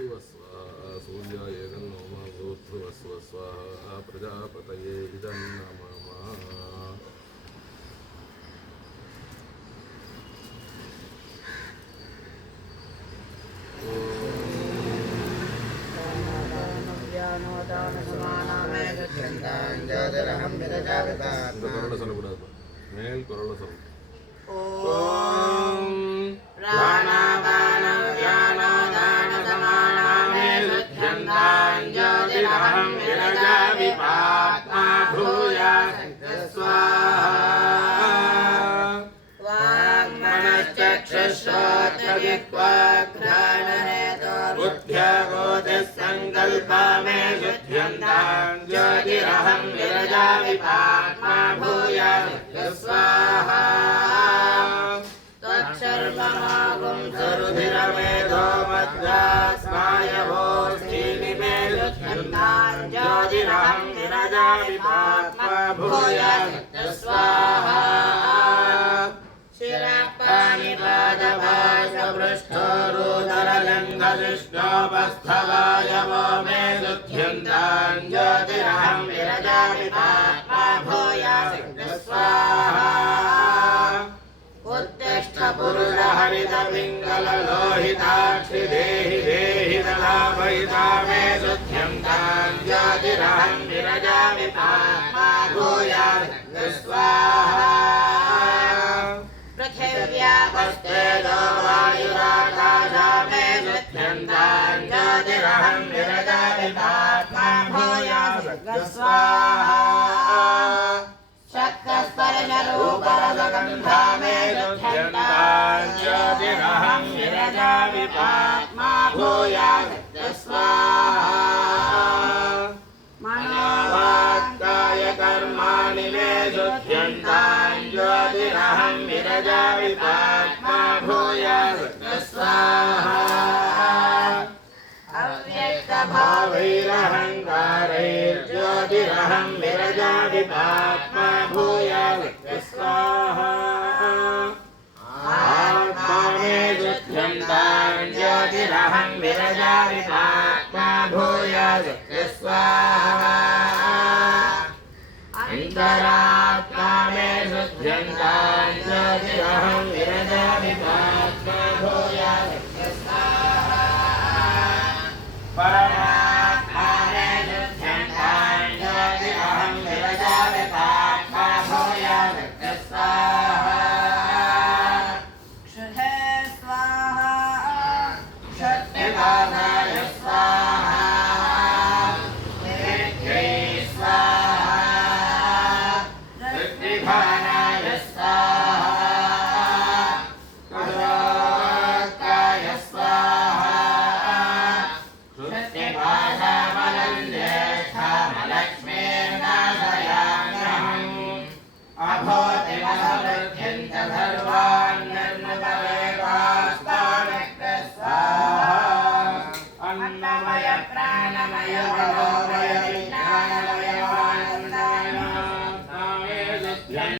स्वाहा सूर्याय नमः भूर्भुवस्सुः स्वाहा प्रजापतये इदं नमः। மேல் குரல சொல்லு. ஓம் பிராணாபான வியானாதான சமானாமே சுத்யந்தாம் ஜோதிரஹம் விரஜா விபாத்மா பூயா ஸ்வாஹா बुद्ध्यबोधसङ्कल्पा मे शुद्ध्यन्तां ज्योतिरहं विरजा विपात्मा भूयात् स्वाहा तत्सर्वमागुं सुरुधिरमेधो मध्यास्मायभोस्तीनि मे शुद्ध्यन्तां ज्योतिरहं विरजा विपात्मा भूयात् स्वाहा शिरापाणिपादभासपृष्ठोरुदरलिङ्गलिष्णोपस्थवायवो मे शुद्ध्यन्तां ज्योतिरहं विरजा विपात्मा भूयात् स्वाहा उत्तिष्ठ पुरुषहरितपिङ्गललोहिताक्षि देहि देहि दलाभयिता मे शुद्ध्यन्तां ज्योतिरहं विरजा विपात्मा भूयात् स्वाहा पृथिव्यापस्तेजो वायुराकाशा मे शुद्ध्यन्तां ज्योतिरहं विरजा विपात्मा भूयात् स्वाहा शक्तस्पर्शरूपरसगन्धा मे शुद्ध्यन्तां ज्योतिरहं विरजा विपात्मा भूयात् स्वाहा मनोवाक्काय कर्माणि मे शुद्ध्यन्तां ज्योतिरहं विरजा विपात्मा भूयात् स्वाहा अव्यक्तभावैरहङ्कारैर्ज्योतिरहं विरजा विपात्मा भूयात् स्वाहा आत्मा मे शुद्ध्यन्तां ज्योतिरहं विरजा विपात्मा भूयात् स्वाहा अन्तरात्मा मे शुद्ध्यन्तां ज्योतिरहं विरजा